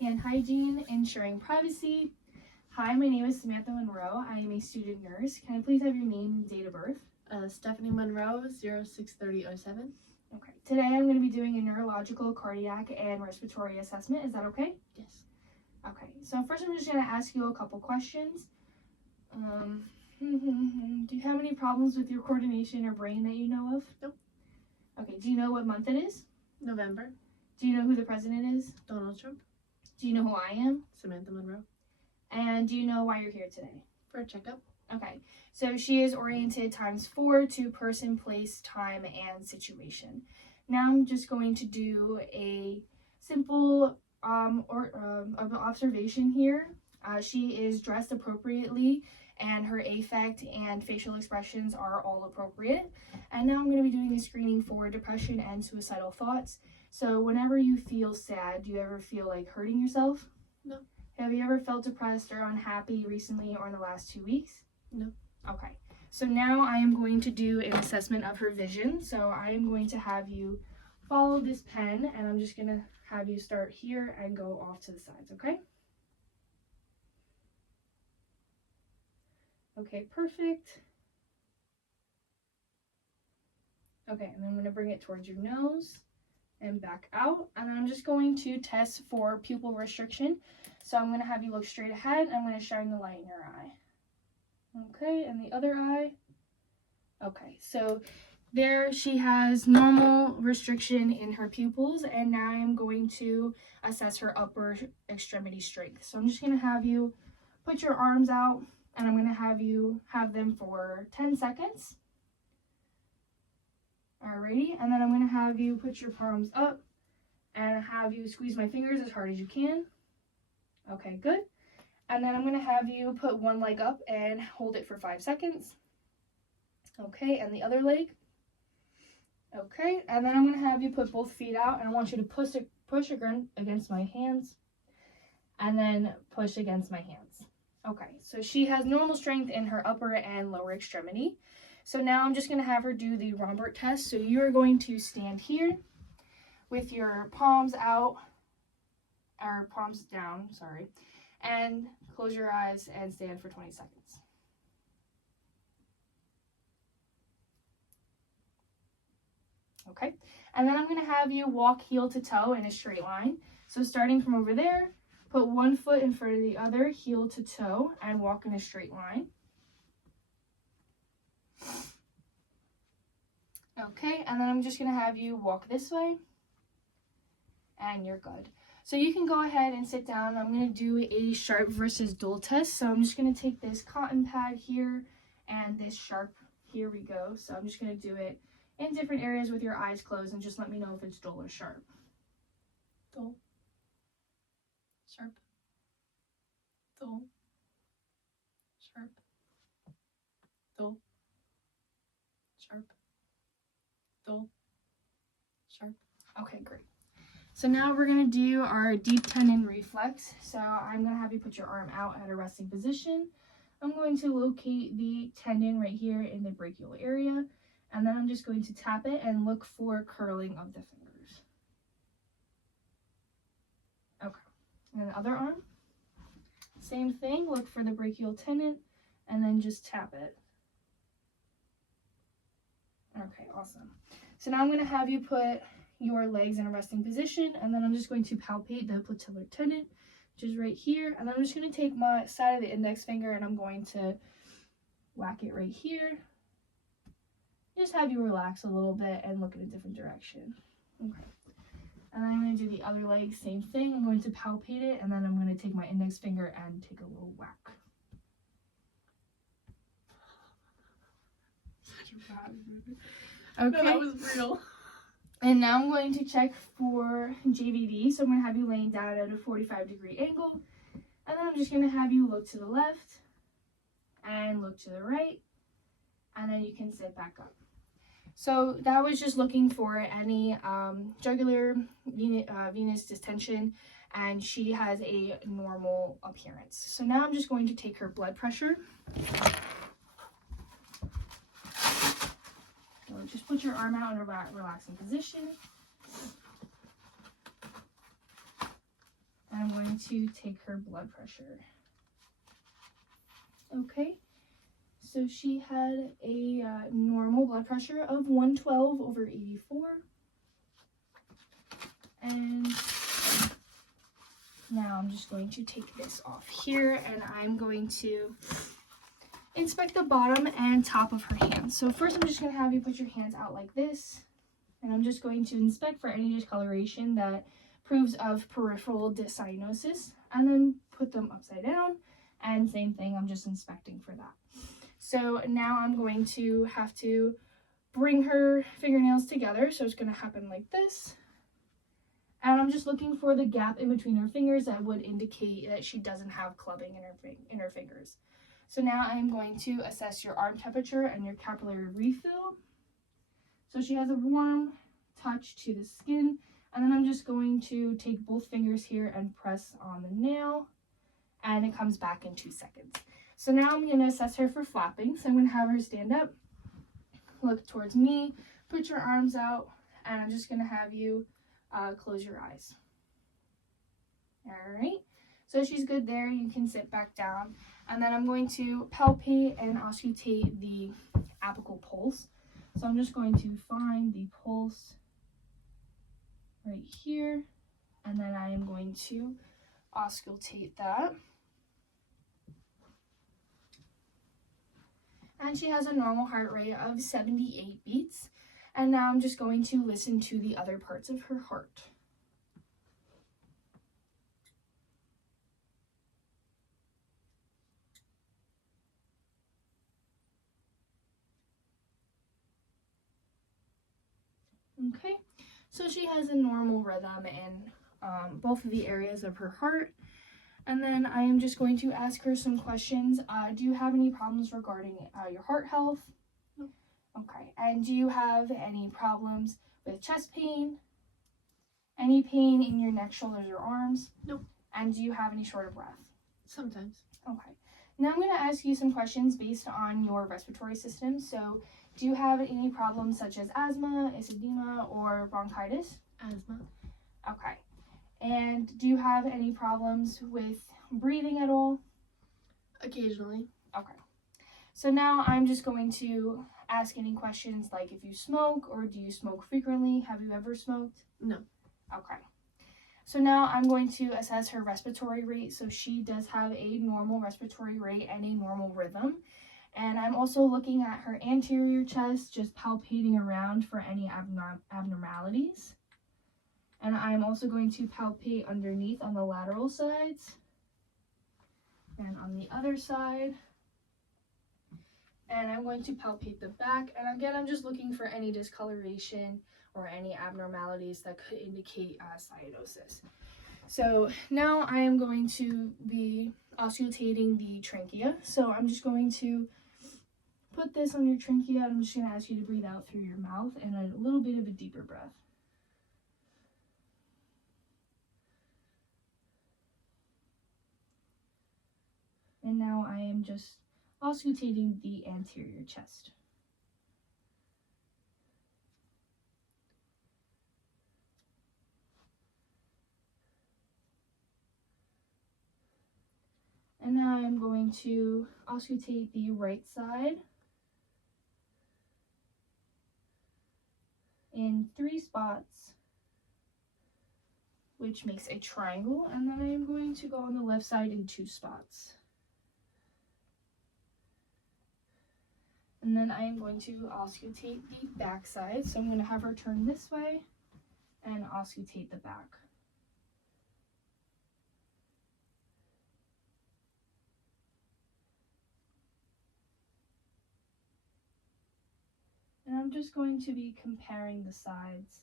Hand hygiene, ensuring privacy. Hi, my name is Samantha Monroe. I am a student nurse. Can I please have your name and date of birth? Stephanie Monroe, 063007. Okay. Today I'm going to be doing a neurological, cardiac, and respiratory assessment. Is that okay? Yes. Okay. So first I'm just going to ask you a couple questions. Do you have any problems with your coordination or brain that you know of? Nope. Okay. Do you know what month it is? November. Do you know who the president is? Donald Trump. Do you know who I am? Samantha Monroe. And do you know why you're here today? For a checkup. Okay, so she is oriented ×4 to person, place, time, and situation. Now I'm just going to do a simple observation here. She is dressed appropriately and her affect and facial expressions are all appropriate. And now I'm going to be doing a screening for depression and suicidal thoughts. So whenever you feel sad, do you ever feel like hurting yourself? No. Have you ever felt depressed or unhappy recently or in the last 2 weeks? No. Okay, so now I am going to do an assessment of her vision. So I am going to have you follow this pen and I'm just going to have you start here and go off to the sides, okay? Okay, perfect. Okay, and I'm going to bring it towards your nose and back out. And I'm just going to test for pupil restriction. So I'm going to have you look straight ahead. I'm going to shine the light in your eye. Okay, and the other eye. Okay, so there she has normal restriction in her pupils, and now I'm going to assess her upper extremity strength. So I'm just going to have you put your arms out, and I'm going to have you have them for 10 seconds. Alrighty, and then I'm going to have you put your palms up and have you squeeze my fingers as hard as you can. Okay, good. And then I'm going to have you put one leg up and hold it for 5 seconds. Okay, and the other leg. Okay, and then I'm going to have you put both feet out, and I want you to push against my hands, and then push against my hands. Okay, so she has normal strength in her upper and lower extremity. So now I'm just going to have her do the Rombert test. So you're going to stand here with your palms out, or palms down, sorry, and close your eyes and stand for 20 seconds. Okay, and then I'm going to have you walk heel to toe in a straight line. So starting from over there, put one foot in front of the other, heel to toe, and walk in a straight line. Okay, and then I'm just going to have you walk this way, and you're good. So you can go ahead and sit down. I'm going to do a sharp versus dull test. So I'm just going to take this cotton pad here and this sharp. Here we go. So I'm just going to do it in different areas with your eyes closed and just let me know if it's dull or sharp. Dull. Sharp. Dull. Sharp. Dull. Sharp. Dull. Sharp. Okay, great. So now we're going to do our deep tendon reflex. So I'm going to have you put your arm out at a resting position. I'm going to locate the tendon right here in the brachial area. And then I'm just going to tap it and look for curling of the fingers. Okay. And the other arm. Same thing. Look for the brachial tendon and then just tap it. Okay, awesome. So now I'm going to have you put your legs in a resting position, and then I'm just going to palpate the patellar tendon, which is right here, and then I'm just going to take my side of the index finger and I'm going to whack it right here. Just have you relax a little bit and look in a different direction. Okay. And then I'm going to do the other leg, same thing. I'm going to palpate it, and then I'm going to take my index finger and take a little whack. Okay. No, that was real. And now I'm going to check for JVD. So I'm going to have you laying down at a 45-degree angle. And then I'm just going to have you look to the left and look to the right. And then you can sit back up. So that was just looking for any jugular venous distension. And she has a normal appearance. So now I'm just going to take her blood pressure. Just put your arm out in a relaxing position. And I'm going going to take her blood pressure. Okay, so she had a normal blood pressure of 112/84. And now I'm just going to take this off here, and I'm going to inspect the bottom and top of her hands. So first I'm just going to have you put your hands out like this, and I'm just going to inspect for any discoloration that proves of peripheral dyscyanosis, and then put them upside down, and same thing, I'm just inspecting for that. So now I'm going to have to bring her fingernails together, so it's going to happen like this. And I'm just looking for the gap in between her fingers that would indicate that she doesn't have clubbing in her fingers. So now I'm going to assess your arm temperature and your capillary refill. So she has a warm touch to the skin. And then I'm just going to take both fingers here and press on the nail. And it comes back in 2 seconds. So now I'm going to assess her for flapping. So I'm going to have her stand up, look towards me, put your arms out, and I'm just going to have you close your eyes. All right, so she's good there. You can sit back down, and then I'm going to palpate and auscultate the apical pulse. So I'm just going to find the pulse right here, and then I am going to auscultate that. And she has a normal heart rate of 78 beats. And now I'm just going to listen to the other parts of her heart. Okay, so she has a normal rhythm in both of the areas of her heart. And then I am just going to ask her some questions. Do you have any problems regarding your heart health? No. Okay, and do you have any problems with chest pain? Any pain in your neck, shoulders, or arms? No. And do you have any short of breath? Sometimes. Okay. Now I'm going to ask you some questions based on your respiratory system. So do you have any problems such as asthma, emphysema, or bronchitis? Asthma. Okay. And do you have any problems with breathing at all? Occasionally. Okay. So now I'm just going to ask any questions like if you smoke or do you smoke frequently? Have you ever smoked? No. Okay. So now I'm going to assess her respiratory rate. So she does have a normal respiratory rate and a normal rhythm. And I'm also looking at her anterior chest, just palpating around for any abnormalities. And I'm also going to palpate underneath on the lateral sides and on the other side. And I'm going to palpate the back. And again, I'm just looking for any discoloration or any abnormalities that could indicate cyanosis. So now I am going to be auscultating the trachea. So I'm just going to put this on your trachea. I'm just going to ask you to breathe out through your mouth and a little bit of a deeper breath. And now I am just auscultating the anterior chest. And now I'm going to auscultate the right side in 3 spots, which makes a triangle. And then I am going to go on the left side in 2 spots. And then I am going to auscultate the back side. So I'm going to have her turn this way and auscultate the back. And I'm just going to be comparing the sides.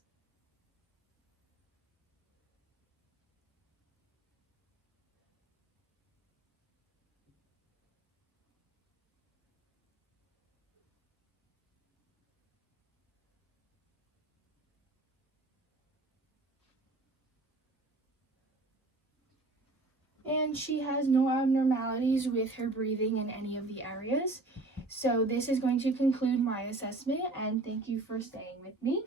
And she has no abnormalities with her breathing in any of the areas. So this is going to conclude my assessment, and thank you for staying with me.